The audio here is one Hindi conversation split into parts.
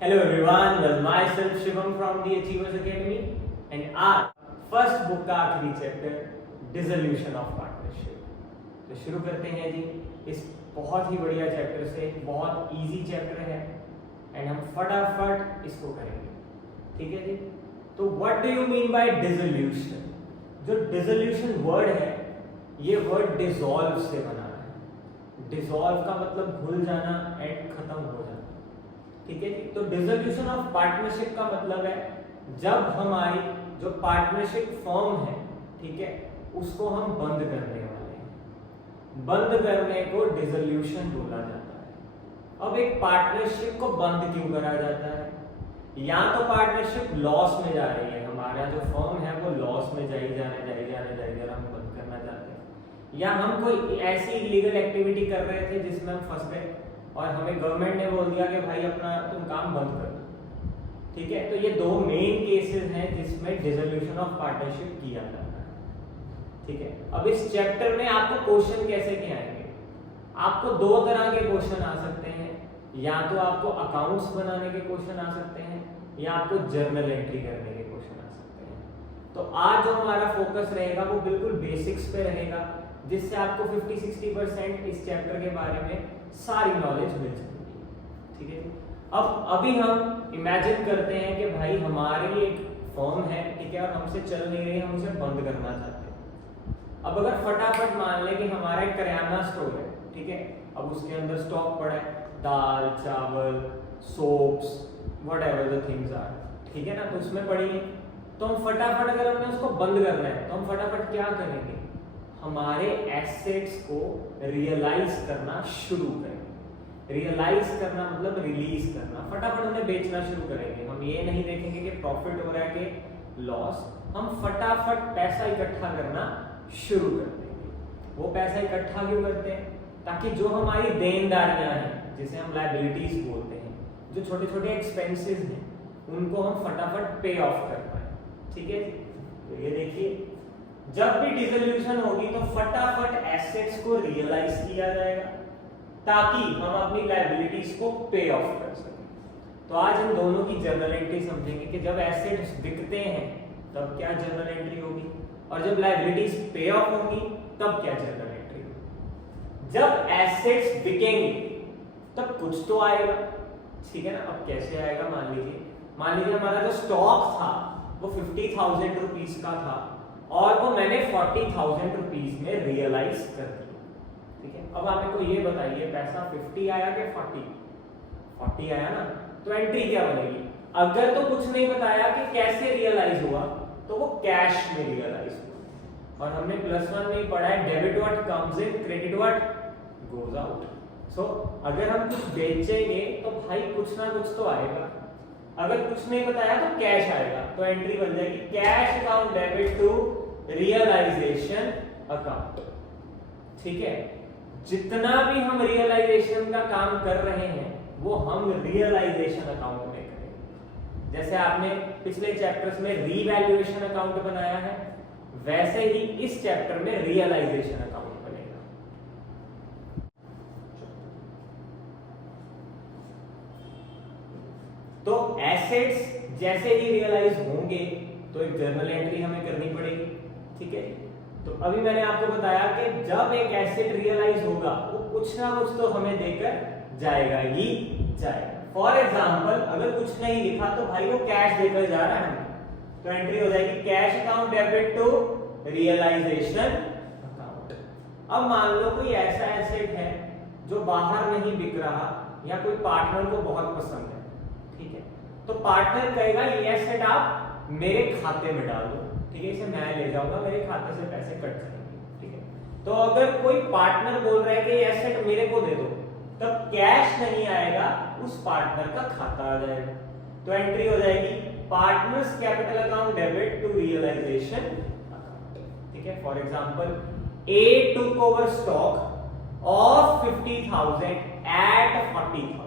Hello everyone, well myself Shivam from the Achievers Academy and आज फर्स्ट बुक का आखिरी चैप्टर डिसोल्यूशन ऑफ पार्टनरशिप। तो शुरू करते हैं जी इस बहुत ही बढ़िया चैप्टर से। बहुत इजी चैप्टर है एंड हम फटाफट इसको करेंगे, ठीक है जी। तो what do you mean by dissolution? जो डिसोल्यूशन वर्ड है ये वर्ड डिसॉल्व से बना है। डिसॉल्व का मतलब भूल जाना एंड खत्म हो जाना, ठीक है जी। तो डिसोल्यूशन ऑफ पार्टनरशिप का मतलब है जब हमारी जो पार्टनरशिप फॉर्म है, ठीक है, उसको हम बंद करने वाले हैं। बंद करने को डिसोल्यूशन बोला जाता है। अब एक पार्टनरशिप को बंद क्यों करा जाता है? या तो पार्टनरशिप लॉस में जा रही है, हमारा जो फॉर्म है वो लॉस में जाई जा रहा हम बंद करना चाहते हैं, या हम कोई ऐसी इलीगल एक्टिविटी कर रहे थे जिसमें हम फंस गए और हमें गवर्नमेंट ने बोल दिया कि भाई अपना तुम काम बंद कर दो, ठीक है। तो ये दो मेन केसेस हैं जिसमें डिसोल्यूशन ऑफ पार्टनरशिप किया जाता है, ठीक है। अब इस चैप्टर में आपको क्वेश्चन कैसे के आएंगे? आपको दो तरह के क्वेश्चन आ सकते हैं, या तो आपको अकाउंट्स बनाने के क्वेश्चन आ सकते हैं या आपको जर्नल एंट्री करने के क्वेश्चन आ सकते हैं। तो आज जो हमारा फोकस रहेगा वो बिल्कुल बेसिक्स पे रहेगा, जिससे आपको 50-60% इस चैप्टर के बारे में सारी नॉलेज मिल सकेगी, ठीक है। अब अभी हम इमेजिन करते हैं कि भाई हमारी एक फॉर्म है, ठीक है, और हमसे चल नहीं रही, हम उसे बंद करना चाहते हैं। अब अगर फटाफट मान लें कि हमारा एक किराना स्टोर है, ठीक है, अब उसके अंदर स्टॉक पड़ा है दाल चावल soaps whatever the things are, ठीक है ना, तो उसमें पड़ी है। तो हम फटाफट अगर हमने उसको बंद करना है तो हम फटाफट क्या करेंगे? हमारे एसेट्स को रियलाइज करना शुरू करेंगे। रियलाइज करना मतलब रिलीज करना, फटाफट उन्हें बेचना शुरू करेंगे। हम ये नहीं देखेंगे कि प्रॉफिट हो रहा है कि लॉस, हम फटाफट पैसा इकट्ठा करना शुरू कर देंगे। वो पैसा इकट्ठा क्यों करते हैं? ताकि जो हमारी देनदारियां हैं, जिसे हम लायबिलिटीज बोलते हैं, जो छोटे छोटे एक्सपेंसेस हैं, उनको हम फटाफट पे ऑफ कर पाए, ठीक है। तो ये देखिए जब भी डिसोल्यूशन होगी तो फटाफट एसेट्स को रियलाइज किया जाएगा ताकि हम अपनी लायबिलिटीज को पे ऑफ कर सकें। तो आज हम दोनों की जर्नल एंट्री समझेंगे कि जब एसेट्स बिकते हैं तब क्या जर्नल एंट्री होगी, और जब लायबिलिटीज पे ऑफ होंगी तब क्या जर्नल एंट्री होगी। जब एसेट्स बिकेंगे तब कुछ तो आएगा, ठीक है ना। अब कैसे आएगा? मान लीजिए हमारा जो स्टॉक था वो 50,000 रुपीज का था और वो मैंने 40,000 रुपीज में रियलाइज कर दिया, ठीक है। अब आप मेरे को ये बताइए पैसा 50 आया कि 40 आया ना, तो एंट्री क्या बनेगी? अगर तो कुछ नहीं बताया कि कैसे रियलाइज हुआ तो वो कैश में रियलाइज हुआ, और हमने +1 में पढ़ा है debit what comes in credit what goes out. So अगर हम कुछ बेचेंगे तो भाई कुछ ना कुछ तो आएगा। अगर कुछ नहीं बताया तो कैश आएगा, तो एंट्री बन जाएगी cash account debit to realisation account, ठीक है। जितना भी हम रियलाइजेशन का काम कर रहे हैं वो हम रियलाइजेशन अकाउंट में करेंगे। जैसे आपने पिछले चैप्टर्स में रीवैल्यूएशन अकाउंट बनाया है, वैसे ही इस चैप्टर में रियलाइजेशन अकाउंट बनेगा। तो एसेट्स जैसे ही रियलाइज होंगे तो एक जर्नल एंट्री हमें करनी पड़ेगी, ठीक है। तो अभी मैंने आपको बताया कि जब एक एसेट रियलाइज होगा वो कुछ ना कुछ तो हमें देकर जाएगा ही जाएगा। फॉर एग्जांपल अगर कुछ नहीं लिखा तो भाई वो कैश देकर जा रहा है, तो एंट्री हो जाएगी cash account debit to realisation account. अब मान लो कोई ऐसा एसेट है जो बाहर नहीं बिक रहा या कोई पार्टनर को बहुत पसंद है, ठीक है, तो पार्टनर कहेगा ये एसेट आप मेरे खाते में डाल दो, ठीक है, इसे मैं ले जाऊंगा, मेरे खाते से पैसे कट जाएंगे, ठीक है। तो अगर कोई पार्टनर बोल रहा है कि ये एसेट मेरे को दे दो, तब कैश नहीं आएगा, उस पार्टनर का खाता आ जाएगा। तो एंट्री हो जाएगी partners capital account debit to realisation account, ठीक है। For example A took over stock of 50,000 at 40,000।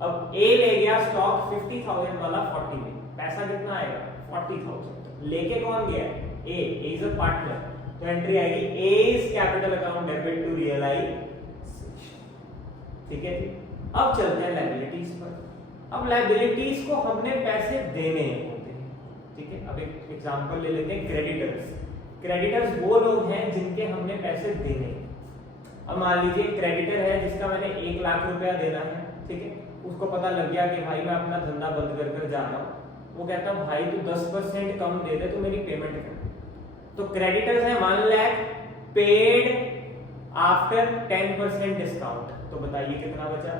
अब ए ले गया स्टॉक 50,000 वाला 40 में, पैसा कितना आएगा? 40,000। लेके कौन गया? ए इज अ पार्टनर, तो एंट्री आएगी A is capital account debit to realization, ठीक है जी। अब चलते हैं लायबिलिटीज पर। अब लायबिलिटीज को हमने पैसे देने होते हैं, ठीक है। अब एक एग्जांपल ले लेते हैं क्रेडिटर्स। क्रेडिटर्स वो लोग हैं जिनके हमने पैसे देने हैं। अब मान लीजिए क्रेडिटर है जिसका मैंने 1 लाख रुपया देना है, ठीक है। उसको पता लग गया कि भाई मैं अपना धंधा बंद कर जा रहा हूँ। वो कहता है भाई तू 10% कम दे दे तो मेरी पेमेंट कर। तो क्रेडिटर्स है 1 लाख पेड आफ्टर 10% डिस्काउंट। तो बताइए कितना बचा?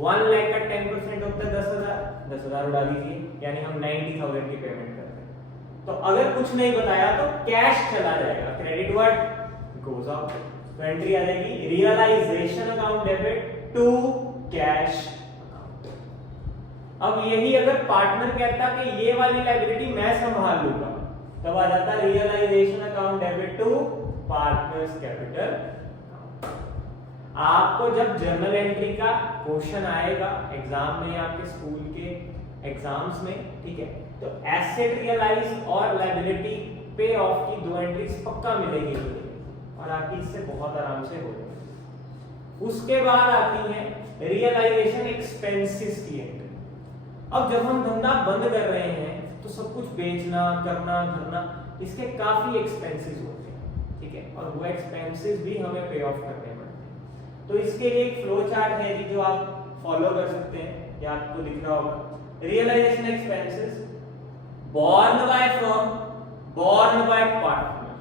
1 लाख का 10% होता है 10,000, 10,000 उड़ा दीजिए, यानी हम 90,000 की पेमेंट करते हैं। तो अगर कुछ नहीं बताया तो कैश चला जाएगा, क्रेडिट वर्ड गोज आउट, तो एंट्री आ जाएगी realisation account debit to cash account. अब यही अगर पार्टनर कहता कि ये वाली लायबिलिटी मैं संभाल लूंगा, तब आ जाता realisation account debit to partners capital. आपको जब जर्नल एंट्री का क्वेश्चन आएगा एग्जाम में, आपके स्कूल के एग्जाम्स में, ठीक है, तो एसेट रियलाइज और लायबिलिटी पे ऑफ की 2 एंट्रीज पक्का मिलेगी और आपकी इससे बहुत आराम से हो जाएगी। उसके बाद आती है रियलाइजेशन एक्सपेंसेस की एंट्री। अब जब हम धंधा बंद कर रहे हैं तो सब कुछ बेचना, करना, धरना, इसके काफी एक्सपेंसेस होते हैं, ठीक है, और वो एक्सपेंसेस भी हमें पे ऑफ करने पड़ते हैं। तो इसके लिए एक फ्लो चार्ट है जो आप फॉलो कर सकते हैं, या आपको दिख रहा होगा। Realisation expenses borne by firm, borne by partner.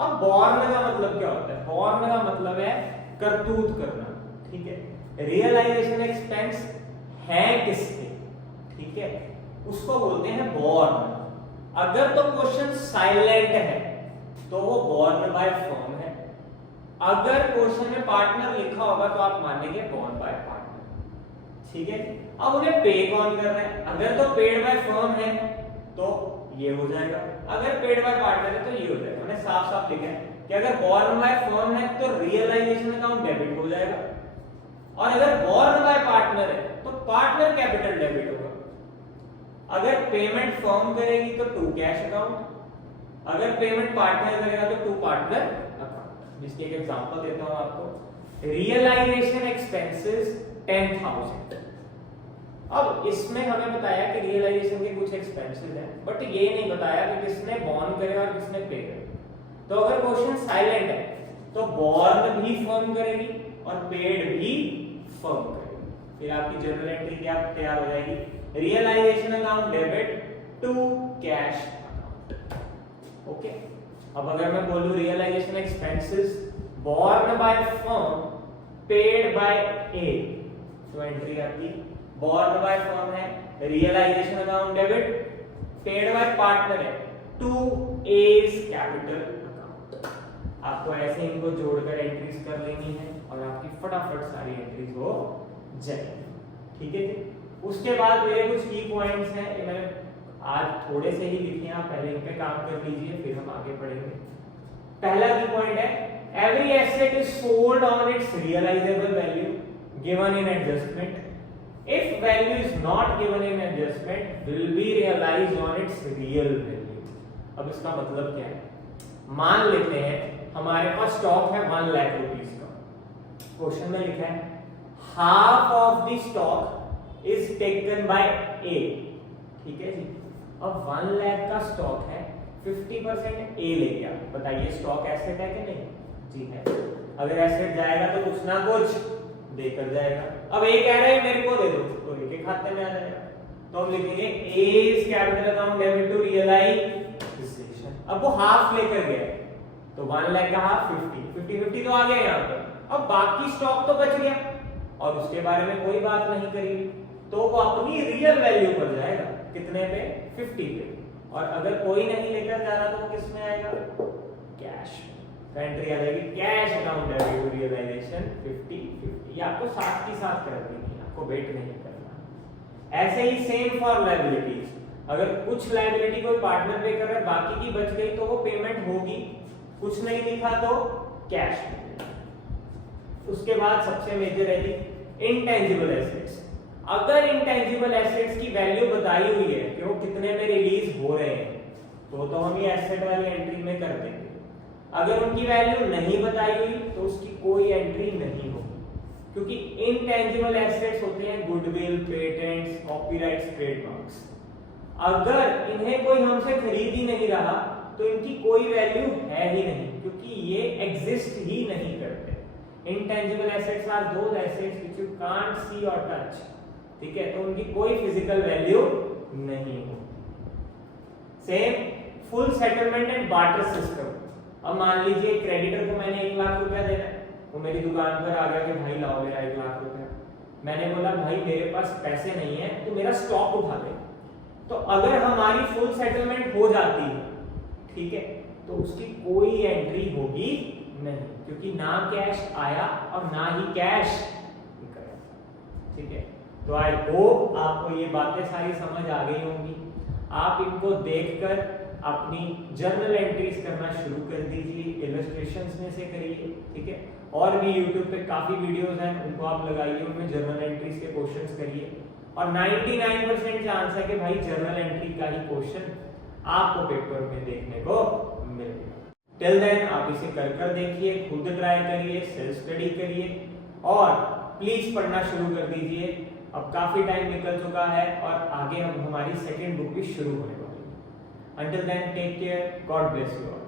अब बोर्न का मतलब क्या होता है? बोर्न का मतलब है करतूत करना, ठीक है। रियलाइजेशन एक्सपेंस है किसके, ठीक है, उसको बोलते हैं बोर्न। अगर तो क्वेश्चन साइलेंट है तो वो बोर्न बाय फर्म है। अगर क्वेश्चन में पार्टनर लिखा होगा तो आप मानेंगे बोर्न बाय पार्टनर, ठीक है। अब उन्हें पे कौन कर रहा है? अगर तो पेड बाय फर्म है तो ये हो जाएगा, अगर पेड बाय पार्टनर है तो ये हो जाएगा। मैंने साफ साफ लिखा है कि अगर बोर्न बाय फर्म है तो रियलाइजेशन अकाउंट डेबिट हो जाएगा, और अगर बोर्न बाय पार्टनर है तो पार्टनर कैपिटल डेबिट होगा। अगर पेमेंट फर्म करेगी तो टू कैश अकाउंट, अगर पेमेंट पार्टनर करेगा तो टू पार्टनर अकाउंट। जिसकी एक एग्जांपल देता हूं आपको। Realisation expenses 10,000। अब इसमें हमें बताया कि रियलाइजेशन के कुछ एक्सपेंसेस हैं, बट ये नहीं बताया कि किसने बॉर्न करे और किसने पे करे। तो अगर क्वेश्चन साइलेंट है तो बॉर्न भी फर्म करेगी और पेड भी फर्म करेगी। फिर आपकी जर्नल एंट्री क्या तैयार हो जाएगी? Realisation account debit to cash account. Okay, अब अगर मैं बोलूं realization expenses borne by firm paid by A, तो एंट्री आती बोर्न बाय फर्म है, realization account debit, paid by partner है टू एज कैपिटल अकाउंट। आपको ऐसे इनको जोड़कर एंट्रीज कर लेनी है और आपकी फटाफट सारी एंट्रीज हो जाएगी, ठीक है जी। उसके बाद मेरे कुछ की पॉइंट्स हैं, ये मैंने आज थोड़े से ही लिखे हैं, आप पहले इन पे काम कर लीजिए फिर हम आगे बढ़ेंगे। पहला की पॉइंट है every asset is sold on its realisable value given in adjustment. If value is not given in adjustment will be realised on its real value. अब इसका मतलब क्या है? मान लेते हैं हमारे पास स्टॉक है 1 लाख रुपीस का, क्वेश्चन में लिखा है half of the stock is taken by A, ठीक है जी। अब 1 लाख का स्टॉक है, 50% A ले गया। बताइए स्टॉक एसेट है कि नहीं? जी है। अगर एसेट जाएगा तो कुछ ना कुछ देकर जाएगा। अब A कह रहा है मेरे को दे दो, तो A के खाते में आ जाएगा। तो हम लिखेंगे A's capital account debit to realisation. अब वो हाफ लेकर गया, तो 1 लाख का हाफ 50 तो आ गया यहाँ पर। अब बाकी स्टॉक तो बच गया और उसके बारे में कोई बात नहीं करी, तो वो अपनी रियल वैल्यू पर जाएगा। कितने पे? 50 पे। और अगर कोई नहीं लेकर जा रहा तो वो किस में आएगा? कैश। एंट्री आ जाएगी cash account debit to realisation 50। ये आपको साथ ही साथ कर देनी है, आपको वेट नहीं करना। ऐसे ही सेम फॉर लायबिलिटीज। अगर कुछ लायबिलिटी कोई पार्टनर पे कर रहा है, बाकी की बच गई तो वो पेमेंट होगी, कुछ नहीं लिखा तो कैश। उसके बाद सबसे मेजर है जी इनटेंजिबल एसेट्स। अगर इंटेंजिबल एसेट्स की वैल्यू बताई हुई है कि वो कितने में रिलीज हो रहे हैं, तो हम ये एसेट वाली एंट्री में कर देंगे। अगर उनकी वैल्यू नहीं बताई हुई तो उसकी कोई एंट्री नहीं होगी। क्योंकि इनटेंजिबल एसेट्स होते हैं गुडविल, पेटेंट्स, कॉपीराइट्स, ट्रेडमार्क्स। अगर इन्हें कोई हमसे खरीद ही नहीं रहा तो इनकी कोई वैल्यू है ही नहीं, क्योंकि ये एग्जिस्ट ही नहीं करते। Intangible assets are those assets which you can't see और टच, ठीक है, तो उनकी कोई फिजिकल वैल्यू नहीं होती। Same full settlement and barter system. अब मान लीजिए क्रेडिटर को मैंने 1 लाख रुपया देना है, वो मेरी दुकान पर आ गया कि भाई लाओ मेरा 1 लाख रुपया। मैंने बोला भाई मेरे पास पैसे नहीं है तो मेरा स्टॉक उठा दे। तो अगर हमारी फुल सेटलमेंट हो जाती है, ठीक है, तो उसकी कोई एंट्री होगी नहीं, क्योंकि ना कैश आया और ना ही कैश गया, ठीक है। तो आई होप आपको ये बातें सारी समझ आ गई होंगी। आप इनको देखकर अपनी जर्नल एंट्रीज करना शुरू कर दीजिए, इलस्ट्रेशंस में से करिए, ठीक है। और भी YouTube पे काफी वीडियोस हैं, उनको आप लगाइए, उनमें जर्नल एंट्रीज के क्वेश्चंस करिए, और 99% चांस है कि भाई जर्नल एंट्री का ही क्वेश्चन आपको पेपर में देखने को मिलेगा। टिल देन आप इसे कर देखिए, खुद ट्राई करिए, सेल्फ स्टडी करिए, और प्लीज पढ़ना शुरू कर दीजिए। अब काफी टाइम निकल चुका है और आगे हम हमारी सेकंड बुक भी शुरू होने वाली है। Until then, take care. God bless you all.